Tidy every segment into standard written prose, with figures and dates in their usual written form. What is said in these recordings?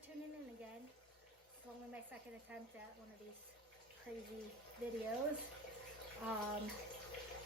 for tuning in again. It's only my second attempt at one of these crazy videos.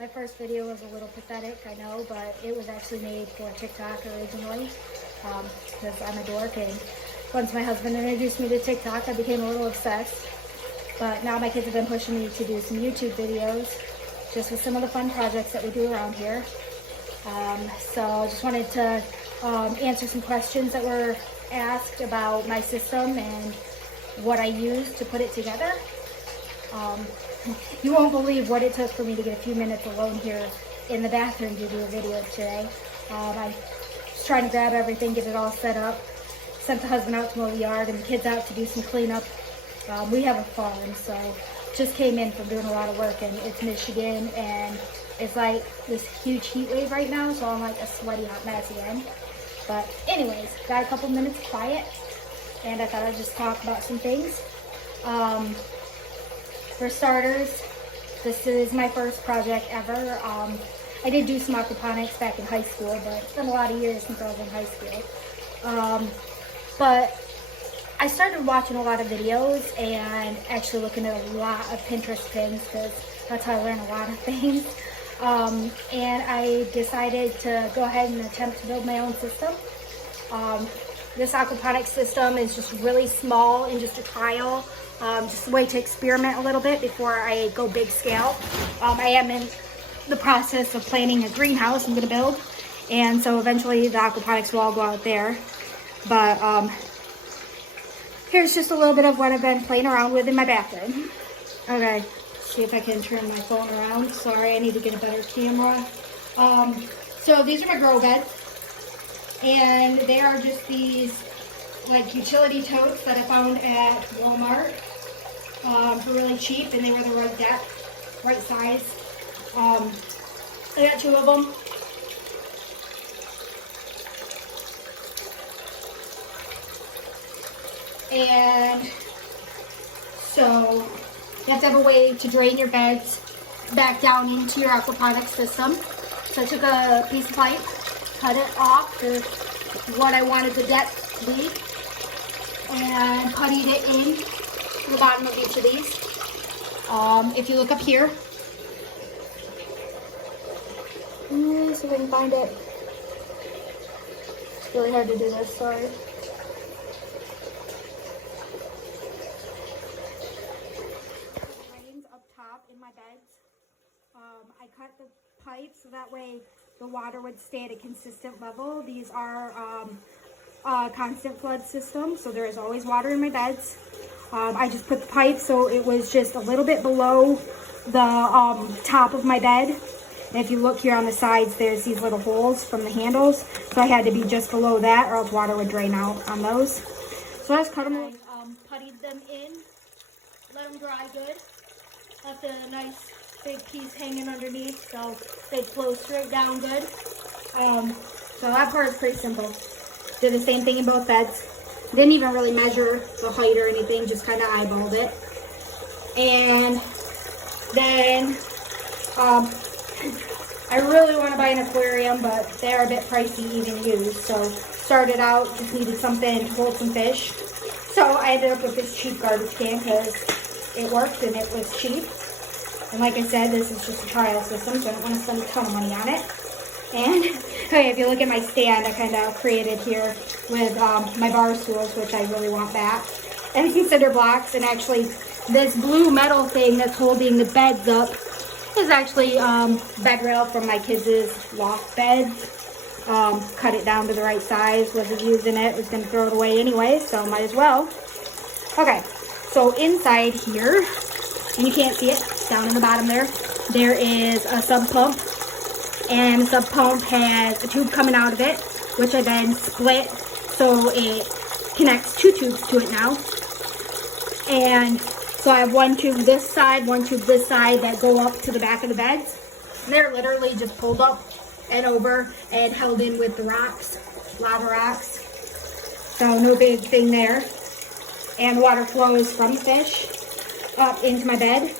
My first video was a little pathetic, I know, but it was actually made for TikTok originally because I'm a dork, and once my husband introduced me to TikTok, I became a little obsessed. But now my kids have been pushing me to do some YouTube videos just with some of the fun projects that we do around here. So I just wanted to answer some questions that were asked about my system and what I used to put it together. You won't believe what it took for me to get a few minutes alone here in the bathroom to do a video today. I was trying to grab everything, get it all set up, sent the husband out to mow the yard and the kids out to do some cleanup. We have a farm, so just came in from doing a lot of work, and it's Michigan, and it's like this huge heat wave right now, so I'm like a sweaty hot mess again. But anyways, got a couple minutes quiet, and I thought I'd just talk about some things. For starters, this is my first project ever. I did do some aquaponics back in high school, but it's been a lot of years since I was in high school. But I started watching a lot of videos and actually looking at a lot of Pinterest pins, because that's how I learn a lot of things. And I decided to go ahead and attempt to build my own system. This aquaponics system is just really small and just a trial, just a way to experiment a little bit before I go big scale. I am in the process of planning a greenhouse I'm going to build, and so eventually the aquaponics will all go out there. But here's just a little bit of what I've been playing around with in my bathroom. Okay, see if I can turn my phone around. Sorry, I need to get a better camera. So these are my grow beds, and they are just these like utility totes that I found at Walmart for really cheap, and they were the right depth, right size. I got 2 of them. And so you have to have a way to drain your beds back down into your aquaponics system. So I took a piece of pipe, cut it off to what I wanted the depth to be, and puttied it in to the bottom of each of these. If you look up here, see if I can find it. It's really hard to do this, sorry. In my beds, I cut the pipe so that way the water would stay at a consistent level. These are constant flood system, so there is always water in my beds. I just put the pipe so it was just a little bit below the top of my bed. And if you look here on the sides, there's these little holes from the handles, so I had to be just below that or else water would drain out on those. So I just cut them in, puttied them in, let them dry good. Left a nice big piece hanging underneath so they flow straight down good. So that part is pretty simple. Did the same thing in both beds. Didn't even really measure the height or anything, just kind of eyeballed it. And then I really want to buy an aquarium, but they're a bit pricey even used. So started out, just needed something to hold some fish. So I ended up with this cheap garbage can because it worked and it was cheap. And like I said, this is just a trial system, so I don't want to spend a ton of money on it. And okay, if you look at my stand, I kind of created here with my bar stools, which I really want back, and some cinder blocks. And actually, this blue metal thing that's holding the beds up is actually bed rail from my kids' loft beds. Cut it down to the right size, wasn't using it, was going to throw it away anyway, so might as well. Okay. So inside here, and you can't see it, down in the bottom there, there is a sub pump, and the sub pump has a tube coming out of it, which I then split so it connects 2 tubes to it now. And so I have 1 tube this side, 1 tube this side that go up to the back of the beds. And they're literally just pulled up and over and held in with the rocks, lava rocks. So no big thing there. And the water flows from the fish up into my bed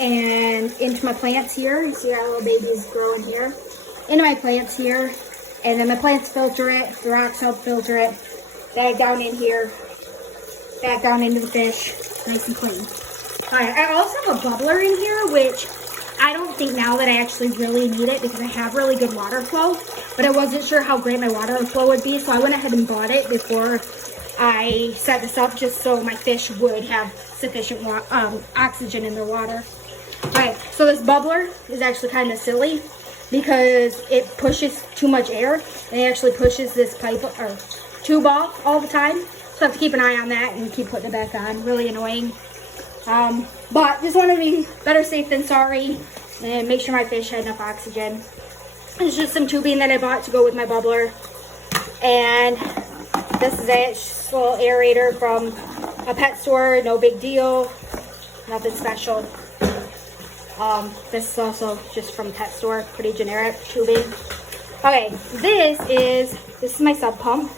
and into my plants here. You see our little babies growing here. Into my plants here. And then my plants filter it. The rocks help filter it. back down in here, back down into the fish, nice and clean. All right, I also have a bubbler in here, which I don't think now that I actually really need it because I have really good water flow, but I wasn't sure how great my water flow would be, so I went ahead and bought it before I set this up, just so my fish would have sufficient oxygen in their water. All right, so this bubbler is actually kind of silly because it pushes too much air, and it actually pushes this pipe or tube off all the time. So I have to keep an eye on that and keep putting it back on. Really annoying. But just want to be better safe than sorry and make sure my fish had enough oxygen. It's just some tubing that I bought to go with my bubbler. And this is it. It's just a little aerator from a pet store. No big deal. Nothing special. This is also just from a pet store. Pretty generic tubing. Okay, this is my sub pump.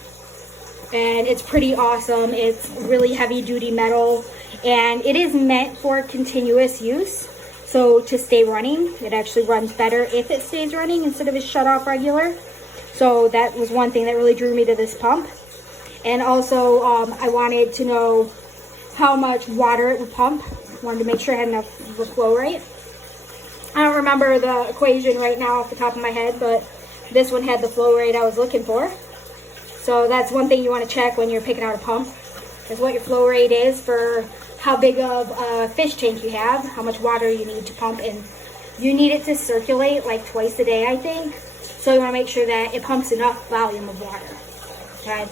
And it's pretty awesome. It's really heavy duty metal, and it is meant for continuous use. So to stay running, it actually runs better if it stays running instead of it shut off regular. So that was one thing that really drew me to this pump. And also I wanted to know how much water it would pump. Wanted to make sure I had enough of a flow rate. I don't remember the equation right now off the top of my head, but this one had the flow rate I was looking for. So that's one thing you want to check when you're picking out a pump, is what your flow rate is for how big of a fish tank you have, how much water you need to pump, and you need it to circulate like twice a day, I think. So you want to make sure that it pumps enough volume of water. Okay.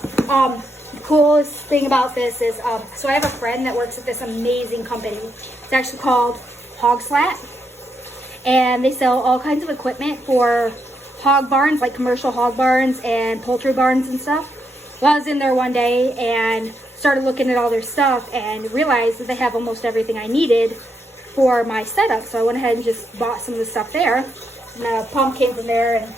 The coolest thing about this is, so I have a friend that works at this amazing company. It's actually called Hog Slat, and they sell all kinds of equipment for hog barns, like commercial hog barns and poultry barns and stuff. Well, I was in there one day and started looking at all their stuff and realized that they have almost everything I needed for my setup. So I went ahead and just bought some of the stuff there. And the pump came from there, and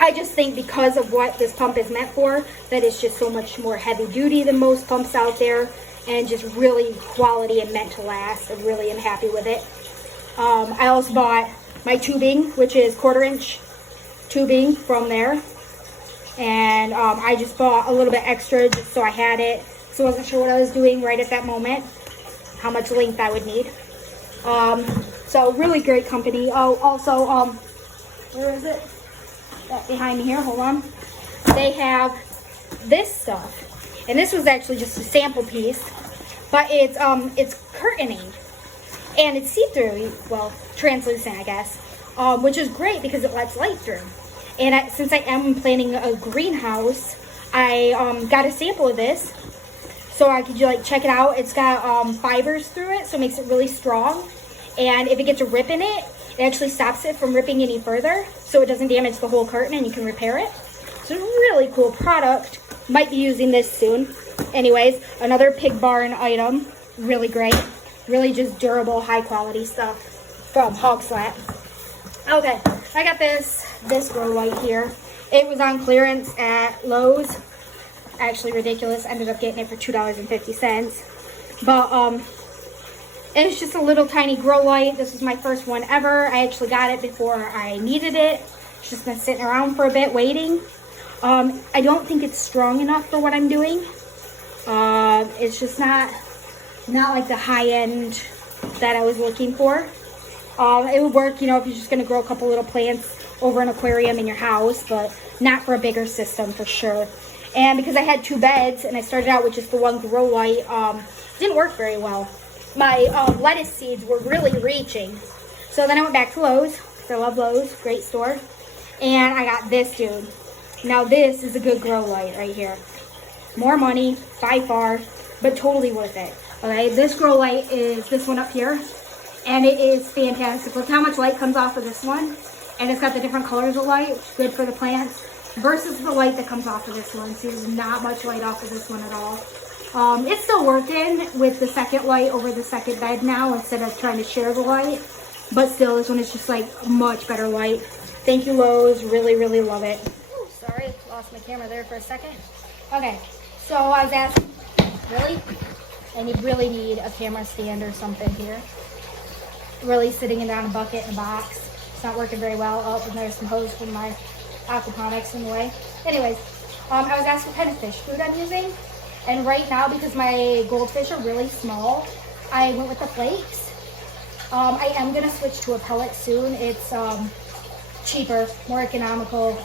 I just think because of what this pump is meant for, that it's just so much more heavy duty than most pumps out there, and just really quality and meant to last. I really am happy with it. I also bought my tubing, which is 1/4 inch tubing from there, and I just bought a little bit extra just so I had it, so I wasn't sure what I was doing right at that moment, how much length I would need. So really great company. Oh, also, where is it? That behind me here, hold on. They have this stuff, and this was actually just a sample piece, but it's curtaining, and it's see-through, well, translucent, I guess, which is great because it lets light through. And since I am planning a greenhouse, I got a sample of this so I could like check it out. It's got fibers through it, so it makes it really strong. And if it gets a rip in it, it actually stops it from ripping any further, so it doesn't damage the whole curtain and you can repair it. So it's a really cool product. Might be using this soon. Anyways, another pig barn item. Really great. Really just durable, high quality stuff from Hog Slat. Okay, I got this grow light here. It was on clearance at Lowe's. Actually ridiculous. Ended up getting it for $2.50. But it's just a little tiny grow light. This was my first one ever. I actually got it before I needed it. It's just been sitting around for a bit waiting. I don't think it's strong enough for what I'm doing. It's just not like the high end that I was looking for. It would work, you know, if you're just going to grow a couple little plants over an aquarium in your house, but not for a bigger system for sure. And because I had 2 beds and I started out with just the one grow light, it didn't work very well. My lettuce seeds were really reaching. So then I went back to Lowe's, because I love Lowe's, great store. And I got this dude. Now this is a good grow light right here. More money, by far, but totally worth it. Okay, this grow light is this one up here. And it is fantastic. Look how much light comes off of this one. And it's got the different colors of light, good for the plants, versus the light that comes off of this one. So there's not much light off of this one at all. It's still working with the second light over the second bed now instead of trying to share the light. But still, this one is just like much better light. Thank you, Lowe's. Really, really love it. Ooh, sorry, lost my camera there for a second. Okay, so I was asking, really? I really need a camera stand or something here. Really sitting it down a bucket in a box. It's not working very well. Oh, and there's some hose from my aquaponics in the way. Anyways, I was asked what kind of fish food I'm using. And right now, because my goldfish are really small, I went with the flakes. I am going to switch to a pellet soon. It's cheaper, more economical,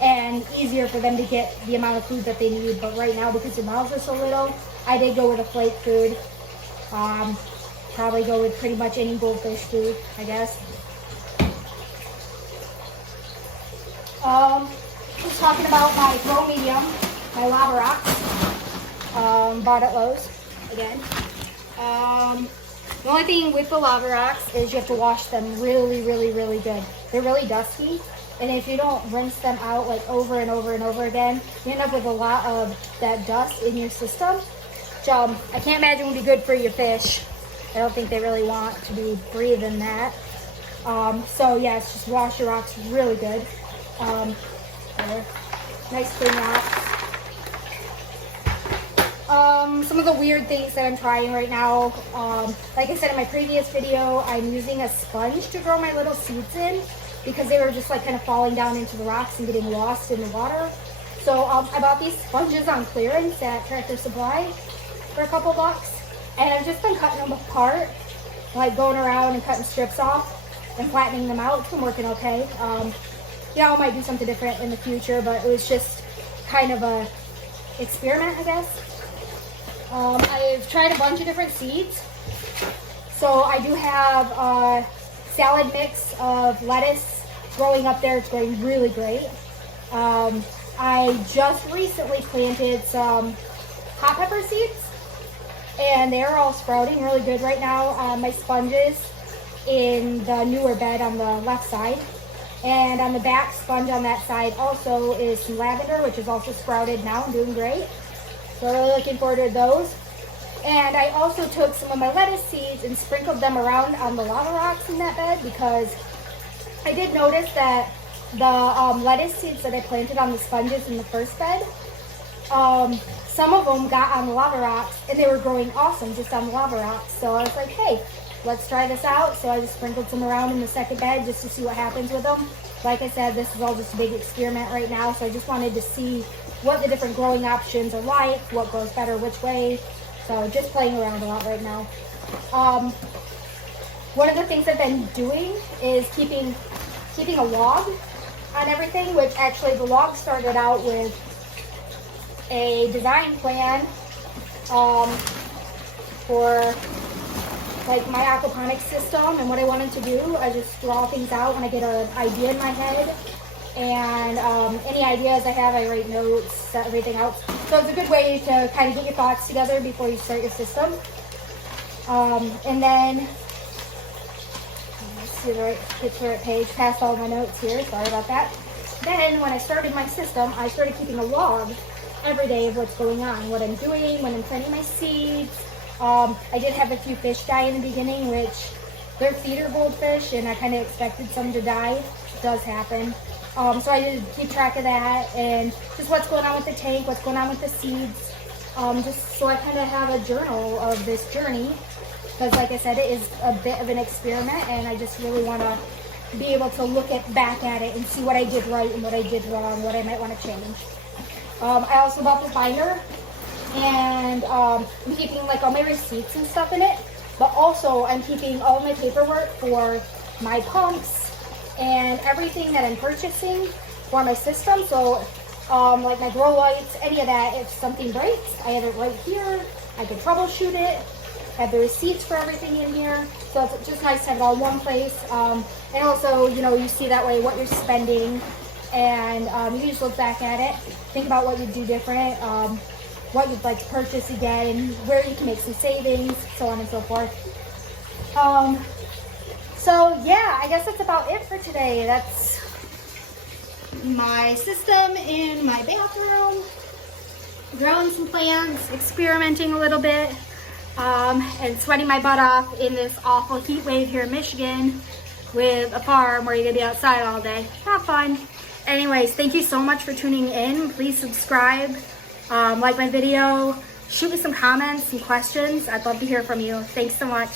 and easier for them to get the amount of food that they need. But right now, because their mouths are so little, I did go with a flake food. Probably go with pretty much any goldfish food, I guess. Just talking about my Grow Medium, my lava rocks, bought at Lowe's again. The only thing with the lava rocks is you have to wash them really, really, really good. They're really dusty, and if you don't rinse them out like over and over and over again, you end up with a lot of that dust in your system. Which, I can't imagine would be good for your fish. I don't think they really want to be breathing that. So yes, just wash your rocks really good. There. Nice clean rocks. Some of the weird things that I'm trying right now, like I said in my previous video, I'm using a sponge to grow my little seeds in because they were just like kind of falling down into the rocks and getting lost in the water. So I bought these sponges on clearance at Tractor Supply for a couple bucks, and I've just been cutting them apart, like going around and cutting strips off and flattening them out. It's been working okay. Yeah, I might do something different in the future, but it was just kind of a experiment, I guess. I've tried a bunch of different seeds. So I do have a salad mix of lettuce growing up there. It's growing really great. I just recently planted some hot pepper seeds, and they're all sprouting really good right now. My sponges in the newer bed on the left side, and on the back sponge on that side also is some lavender, which is also sprouted now and doing great. So I'm really looking forward to those. And I also took some of my lettuce seeds and sprinkled them around on the lava rocks in that bed, because I did notice that the lettuce seeds that I planted on the sponges in the first bed, some of them got on the lava rocks and they were growing awesome just on the lava rocks. So I was like, hey, let's try this out. So I just sprinkled some around in the second bed just to see what happens with them. Like I said, this is all just a big experiment right now. So I just wanted to see what the different growing options are like, what grows better which way. So just playing around a lot right now. One of the things I've been doing is keeping a log on everything, which actually the log started out with a design plan for like my aquaponics system and what I wanted to do. I just draw things out when I get an idea in my head, and any ideas I have, I write notes, set everything out. So it's a good way to kind of get your thoughts together before you start your system. And then let's see, get to the right page, past all my notes here, sorry about that. Then when I started my system, I started keeping a log every day of what's going on, what I'm doing, when I'm planting my seeds. I did have a few fish die in the beginning, which they're feeder goldfish, and I kind of expected some to die. It does happen. So I did keep track of that, and just what's going on with the tank, what's going on with the seeds, just so I kind of have a journal of this journey, because like I said, it is a bit of an experiment, and I just really want to be able to look back at it and see what I did right and what I did wrong, what I might want to change. I also bought the binder, and I'm keeping like all my receipts and stuff in it, but also I'm keeping all my paperwork for my pumps and everything that I'm purchasing for my system. So like my grow lights, any of that, if something breaks, I have it right here. I can troubleshoot it. I have the receipts for everything in here. So it's just nice to have it all in one place. And also, you know, you see that way what you're spending, and you can just look back at it, think about what you'd do different, what you'd like to purchase again, where you can make some savings, so on and so forth. So yeah, I guess that's about it for today. That's my system in my bathroom, growing some plants, experimenting a little bit, and sweating my butt off in this awful heat wave here in Michigan with a farm where you're gonna be outside all day. Not fun. Anyways, thank you so much for tuning in. Please subscribe, like my video, shoot me some comments, some questions. I'd love to hear from you. Thanks so much.